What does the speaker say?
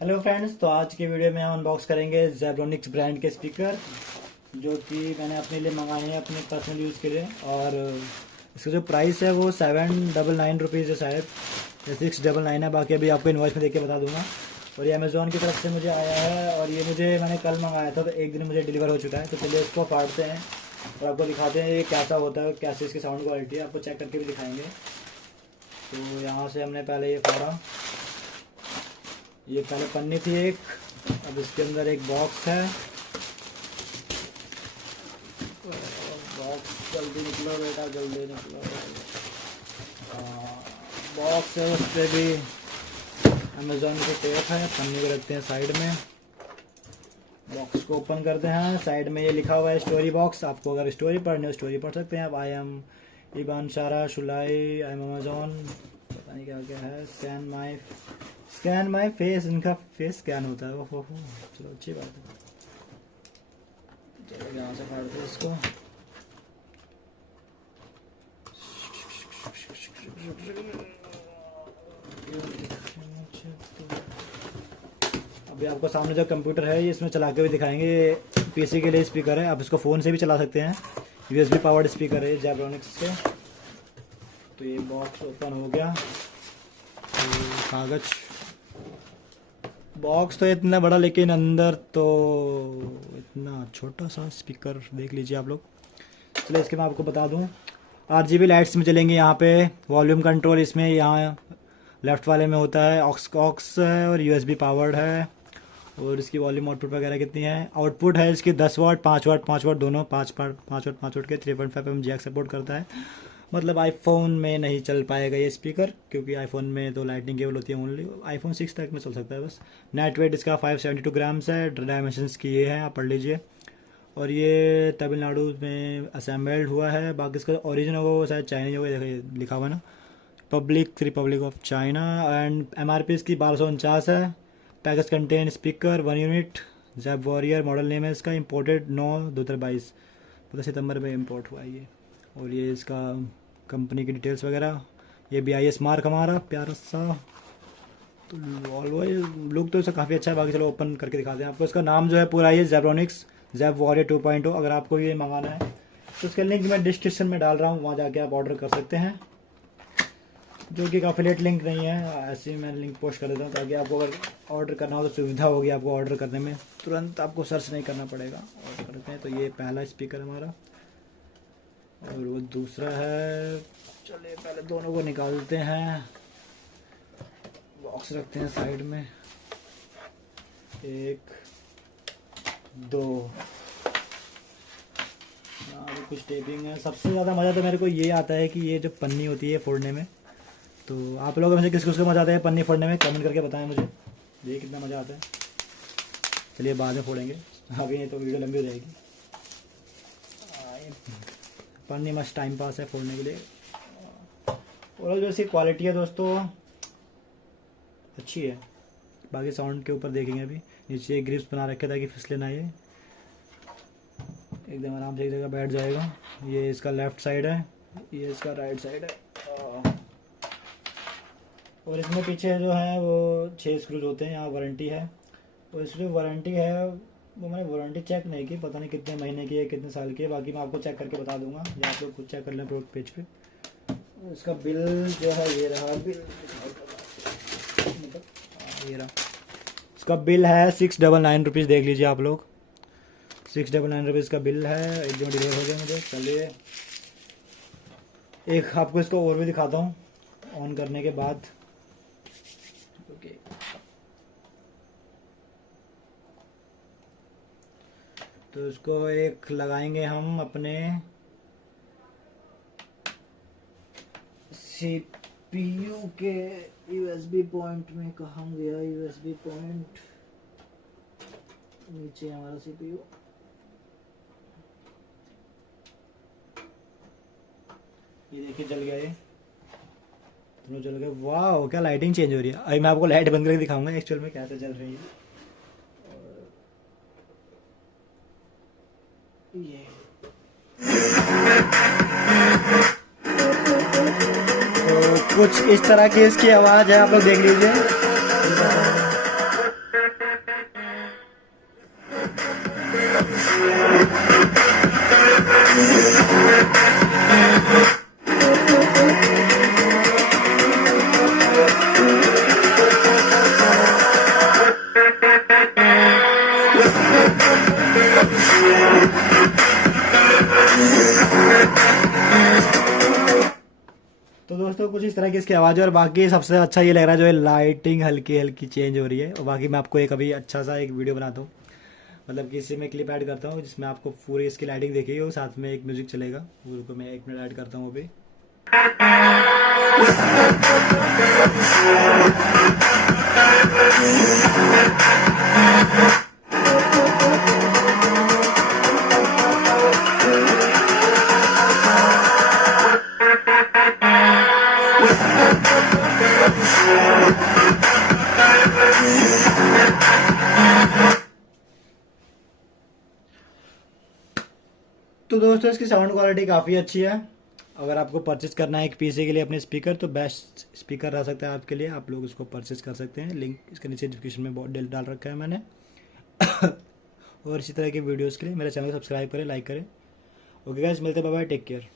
Hello friends, तो आज की वीडियो में हम अनबॉक्स करेंगे जेब्रोनिक्स ब्रांड के स्पीकर जो कि मैंने अपने लिए मंगाए हैं अपने पर्सनल यूज़ के लिए। और इसका जो प्राइस है वो 799 रुपीज़ है शायद, या 699 है। बाकी अभी आपको इनवॉइस में देख के बता दूंगा। और ये अमेज़ोन की तरफ से मुझे आया है और ये मैंने कल मंगाया था, तो एक दिन मुझे डिलीवर हो चुका है। तो चलिए इसको फाड़ते हैं और आपको दिखाते हैं ये कैसा होता है, कैसे इसकी साउंड क्वालिटी है, आपको चेक करके भी दिखाएंगे। तो यहाँ से हमने पहले ये फाड़ा। ये पहले पन्नी थी एक, अब इसके अंदर एक बॉक्स है। बॉक्स जल्दी निकलो बेटा, जल्दी निकलो। बॉक्स है, उस पर भी अमेज़ोन की टेप है। पन्नी को रखते हैं साइड में, बॉक्स को ओपन करते हैं। साइड में ये लिखा हुआ है स्टोरी बॉक्स। आपको अगर स्टोरी पढ़नी हो स्टोरी पढ़ सकते हैं आप। आई एम इबान शारा शुलाई, आई एम अमेज़ोन, पता नहीं क्या क्या है। स्कैन माई फेस, इनका फेस स्कैन होता है। ओहो, चलो अच्छी बात है। चलो यहाँ से फाड़ते हैं इसको। अभी आपको सामने जो कंप्यूटर है ये इसमें चला के भी दिखाएंगे। ये पीसी के लिए स्पीकर है, आप इसको फ़ोन से भी चला सकते हैं। यूएसबी पावर्ड स्पीकर है जेब्रोनिक्स के। तो ये बॉक्स ओपन हो गया। तो कागज बॉक्स तो इतना बड़ा, लेकिन अंदर तो इतना छोटा सा स्पीकर। देख लीजिए आप लोग। चलिए इसके मैं आपको बता दूं, RGB लाइट्स में चलेंगे यहाँ पे। वॉल्यूम कंट्रोल इसमें यहाँ लेफ्ट वाले में होता है। ऑक्स है और USB पावर्ड है। और इसकी वॉल्यूम आउटपुट वगैरह कितनी है। आउटपुट है इसकी 10 वाट, 5 वाट, 5 वाट दोनों, 5 वाट के 3.5 mm जैक सपोर्ट करता है। मतलब आईफोन में नहीं चल पाएगा ये स्पीकर, क्योंकि आईफोन में तो लाइटनिंग केबल होती है ओनली। आईफोन 6 तक में चल सकता है बस। नेट वेट इसका 572 ग्राम्स है। डायमेंशंस की ये है, आप पढ़ लीजिए। और ये तमिलनाडु में असेंबल्ड हुआ है। बाकी इसका ओरिजिन होगा वो शायद चाइनीज होगा, देखिए लिखा हुआ ना, republic of China. And MRP इसकी 1249 है। Package contain speaker 1 unit. Zeb warrior model name है इसका। इम्पोर्टेड 9/2022, 15 सितंबर में इम्पोर्ट हुआ है ये। और ये इसका कंपनी की डिटेल्स वगैरह। ये BIS मार्क हमारा प्यारा सा। तो लुक तो इसका काफ़ी अच्छा है। बाकी चलो ओपन करके दिखाते हैं आपको। इसका नाम जो है पूरा ये जेब्रोनिक्स जैब वॉरियर 2.0। अगर आपको ये मंगाना है तो इसका लिंक मैं डिस्क्रिप्शन में डाल रहा हूँ, वहाँ जाके आप ऑर्डर कर सकते हैं। जो कि एफिलिएट लिंक नहीं है, ऐसे ही मैं लिंक पोस्ट कर देता हूँ, ताकि आपको अगर ऑर्डर करना हो तो सुविधा होगी आपको ऑर्डर करने में। तुरंत आपको सर्च नहीं करना पड़ेगा, ऑर्डर करते हैं। तो ये पहला स्पीकर हमारा और वो दूसरा है। चलिए पहले दोनों को निकालते हैं, बॉक्स रखते हैं साइड में। 1 2, यहाँ कुछ टेपिंग है। सबसे ज़्यादा मज़ा तो मेरे को ये आता है कि ये जो पन्नी होती है फोड़ने में। तो आप लोगों में से किसको मज़ा आता है पन्नी फोड़ने में, कमेंट करके बताएं मुझे, ये कितना मज़ा आता है। चलिए बाद में फोड़ेंगे, अभी नहीं तो वीडियो लंबी हो जाएगी। पन्नी मस्त टाइम पास है फोड़ने के लिए। और जो इसकी क्वालिटी है दोस्तों अच्छी है। बाकी साउंड के ऊपर देखेंगे। अभी नीचे ग्रिप्स बना रखे ताकि फिसले ना, ये एकदम आराम से एक जगह बैठ जाएगा। ये इसका लेफ़्ट साइड है, ये इसका राइट साइड है। और इसमें पीछे जो है वो 6 स्क्रूज होते हैं। यहाँ वारंटी है, और इसमें वारंटी है वो मैंने वारंटी चेक नहीं की, पता नहीं कितने महीने की है कितने साल की है। बाकी मैं आपको चेक करके बता दूंगा, या आप लोग खुद चेक कर लें प्रोडक्ट पेज पे। इसका बिल जो है ये रहा, बिल ये रहा। इसका बिल है 699 रुपीज़, देख लीजिए आप लोग। 699 रुपीज़ का बिल है। एकदम डिलीवर हो गया मुझे। चलिए एक आपको इसको और भी दिखाता हूँ ऑन करने के बाद। ओके, तो इसको एक लगाएंगे हम अपने CPU के USB पॉइंट में। कहाँ गया USB पॉइंट, नीचे हमारा CPU। ये देखिए जल गया, ये दोनों जल गए। वाह, क्या लाइटिंग चेंज हो रही है। अभी मैं आपको लाइट बंद करके दिखाऊंगा एक्चुअल में कैसे जल रही है। ये तो कुछ इस तरह की इसकी आवाज़ है, आप लोग देख लीजिए। दोस्तों कुछ इस तरह की इसकी आवाज़ है। और बाकी सबसे अच्छा ये लग रहा है जो है लाइटिंग हल्की हल्की चेंज हो रही है। और बाकी मैं आपको एक अभी अच्छा सा एक वीडियो बनाता हूँ, मतलब कि इससे मैं क्लिप ऐड करता हूँ जिसमें आपको पूरी इसकी लाइटिंग देखिएगी और साथ में एक म्यूजिक चलेगा, उसको मैं 1 मिनट ऐड करता हूँ अभी। तो दोस्तों इसकी साउंड क्वालिटी काफ़ी अच्छी है। अगर आपको परचेज करना है एक पीसी के लिए अपने स्पीकर, तो बेस्ट स्पीकर रह सकता है आपके लिए, आप लोग इसको परचेज कर सकते हैं। लिंक इसके नीचे डिस्क्रिप्शन में बहुत डाल रखा है मैंने। और इसी तरह की वीडियोस के लिए मेरे चैनल को सब्सक्राइब करें, लाइक करें। ओके गाइस, मिलते हैं, बाय बाय, टेक केयर।